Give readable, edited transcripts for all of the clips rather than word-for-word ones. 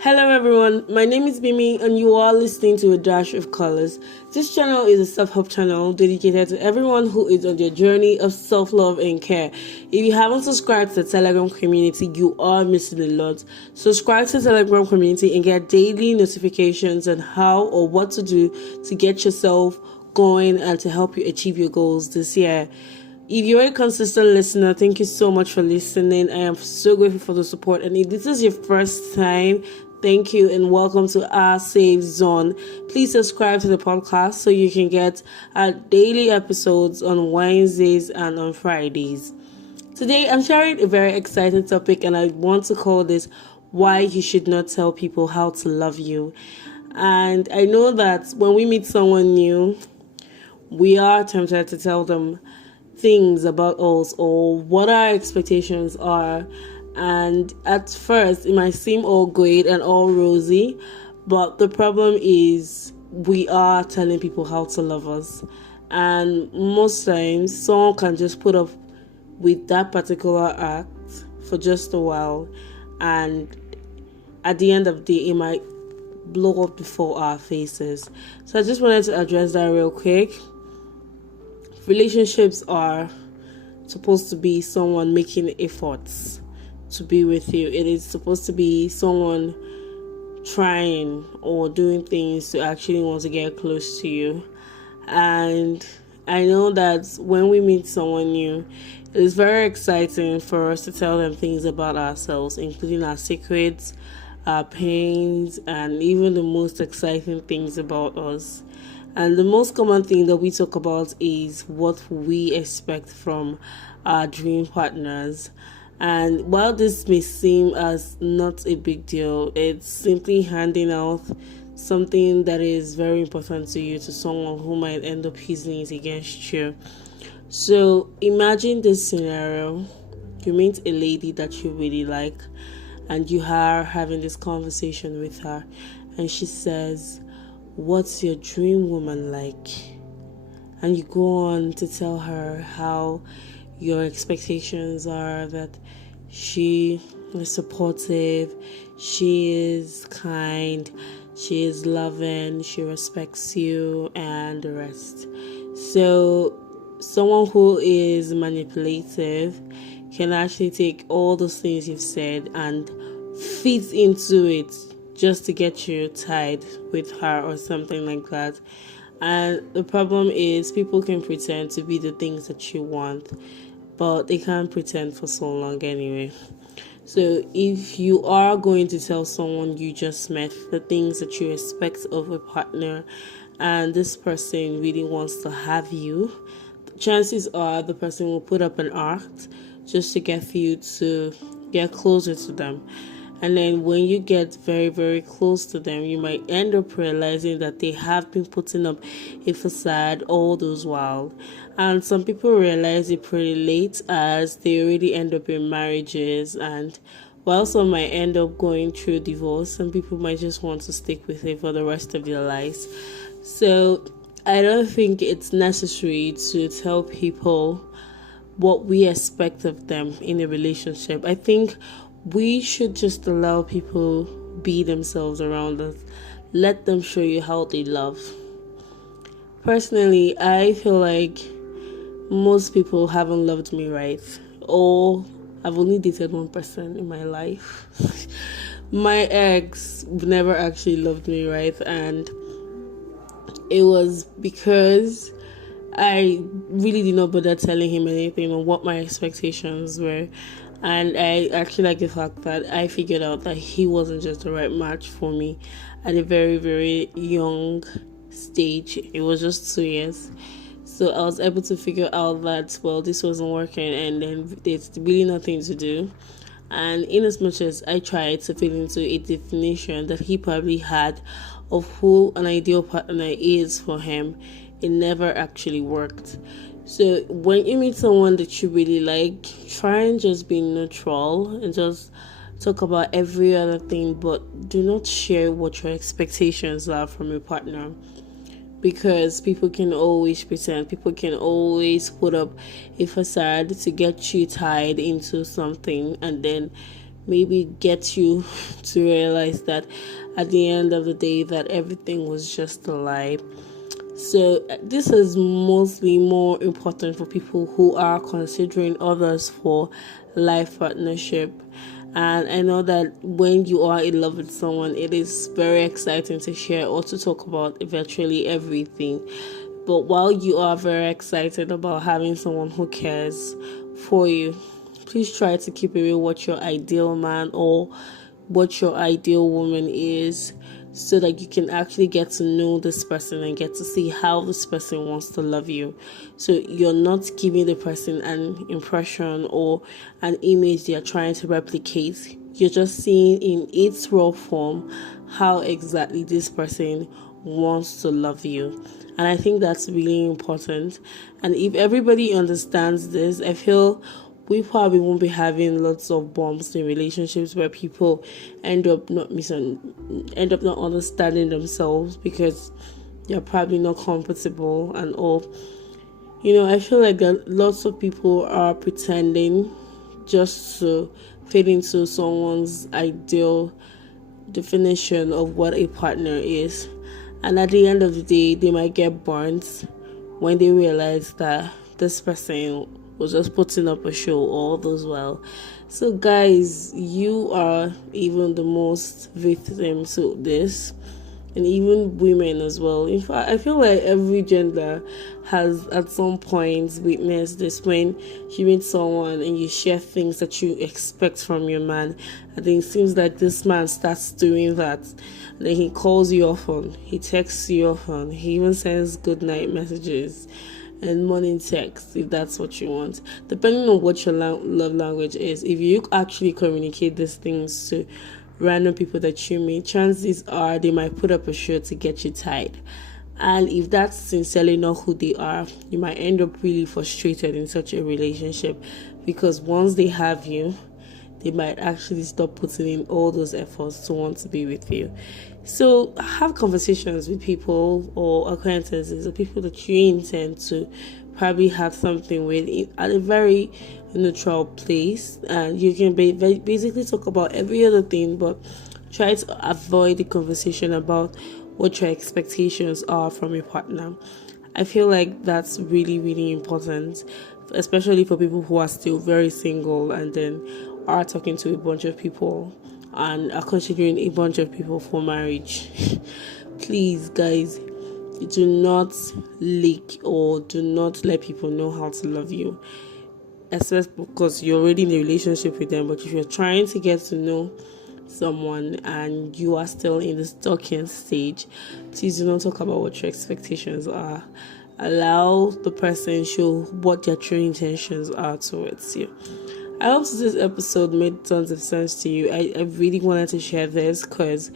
Hello everyone, my name is Bimi and you are listening to A Dash of Colors. This channel is a self-help channel dedicated to everyone who is on their journey of self-love and care. If you haven't subscribed to the Telegram community, you are missing a lot. Subscribe to the Telegram community and get daily notifications on how or what to do to get yourself going and to help you achieve your goals this year. If you're a consistent listener, thank you so much for listening. I am so grateful for the support. And if this is your first time, thank you and welcome to our safe zone. Please subscribe to the podcast so you can get our daily episodes on Wednesdays and on Fridays. Today, I'm sharing a very exciting topic and I want to call this why you should not tell people how to love you. And I know that when we meet someone new, we are tempted to tell them things about us or what our expectations are, and at first it might seem all great and all rosy, but the problem is we are telling people how to love us, and most times someone can just put up with that particular act for just a while, and at the end of the day it might blow up before our faces. So I just wanted to address that real quick. Relationships are supposed to be someone making efforts to be with you. It is supposed to be someone trying or doing things to actually want to get close to you. And I know that when we meet someone new, it is very exciting for us to tell them things about ourselves, including our secrets, our pains, and even the most exciting things about us. And the most common thing that we talk about is what we expect from our dream partners. And while this may seem as not a big deal, it's simply handing out something that is very important to you to someone who might end up using it against you. So imagine this scenario. You meet a lady that you really like and you are having this conversation with her, and she says, "What's your dream woman like?" And you go on to tell her how your expectations are that she is supportive, she is kind, she is loving, she respects you, and the rest. So someone who is manipulative can actually take all those things you've said and fit into it just to get you tied with her or something like that. And the problem is people can pretend to be the things that you want, but they can't pretend for so long anyway. So if you are going to tell someone you just met the things that you expect of a partner, and this person really wants to have you, chances are the person will put up an act just to get you to get closer to them. And then when you get very, very close to them, you might end up realizing that they have been putting up a facade all those while. And some people realize it pretty late as they already end up in marriages. And while some might end up going through divorce, some people might just want to stick with it for the rest of their lives. So I don't think it's necessary to tell people what we expect of them in a relationship. I think we should just allow people be themselves around us. Let them show you how they love. Personally, I feel like most people haven't loved me right. Or I've only dated one person in my life. My ex never actually loved me right, and it was because I really did not bother telling him anything on what my expectations were. And I actually like the fact that I figured out that he wasn't just the right match for me at a very, very young stage. It was just 2 years. So I was able to figure out that, well, this wasn't working and then there's really nothing to do. And in as much as I tried to fit into a definition that he probably had of who an ideal partner is for him, it never actually worked. So when you meet someone that you really like, try and just be neutral and just talk about every other thing, but do not share what your expectations are from your partner. Because people can always pretend, people can always put up a facade to get you tied into something, and then maybe get you to realize that at the end of the day that everything was just a lie. So this is mostly more important for people who are considering others for life partnership. And I know that when you are in love with someone, it is very exciting to share or to talk about virtually everything. But while you are very excited about having someone who cares for you, please try to keep away what your ideal man or what your ideal woman is, so that you can actually get to know this person and get to see how this person wants to love you. So you're not giving the person an impression or an image they are trying to replicate. You're just seeing in its raw form how exactly this person wants to love you. And I think that's really important. And if everybody understands this, I feel we probably won't be having lots of bumps in relationships where people end up not understanding themselves because they're probably not comfortable and all. I feel like that lots of people are pretending just to fit into someone's ideal definition of what a partner is. And at the end of the day, they might get burnt when they realize that this person was just putting up a show all those well. So guys, you are even the most victim to this, and even women as well. In fact, I feel like every gender has at some point witnessed this. When you meet someone and you share things that you expect from your man, and then it seems like this man starts doing that. And then he calls you often, he texts you often, he even sends good night messages and morning text, if that's what you want, depending on what your love language is. If you actually communicate these things to random people that you meet, chances are they might put up a show to get you tied. And if that's sincerely not who they are, you might end up really frustrated in such a relationship, because once they have you, they might actually stop putting in all those efforts to want to be with you. So have conversations with people or acquaintances or people that you intend to probably have something with at a very neutral place, and you can basically talk about every other thing, but try to avoid the conversation about what your expectations are from your partner. I feel like that's really, really important, especially for people who are still very single and then are talking to a bunch of people and are considering a bunch of people for marriage. Please, guys, do not leak or do not let people know how to love you, especially because you're already in a relationship with them. But if you're trying to get to know someone and you are still in the stalking stage, please do not talk about what your expectations are. Allow the person show what their true intentions are towards you. I hope this episode made tons of sense to you. I really wanted to share this because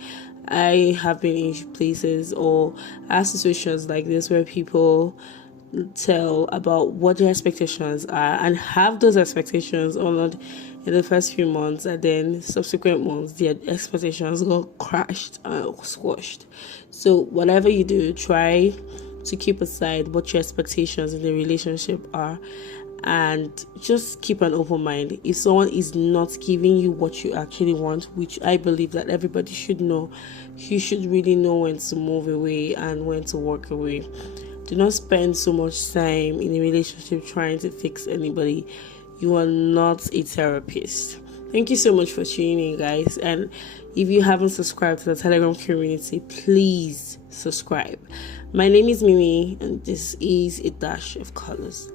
I have been in places or situations like this where people tell about what their expectations are and have those expectations honored in the first few months, and then subsequent months their expectations got crashed and squashed. So whatever you do, try to keep aside what your expectations in the relationship are, and just keep an open mind. If someone is not giving you what you actually want, which I believe that everybody should know, you should really know when to move away and when to walk away. Do not spend so much time in a relationship trying to fix anybody. You are not a therapist. Thank you so much for tuning in, guys. And if you haven't subscribed to the Telegram community, please subscribe. My name is Mimi, and this is A Dash of Colors.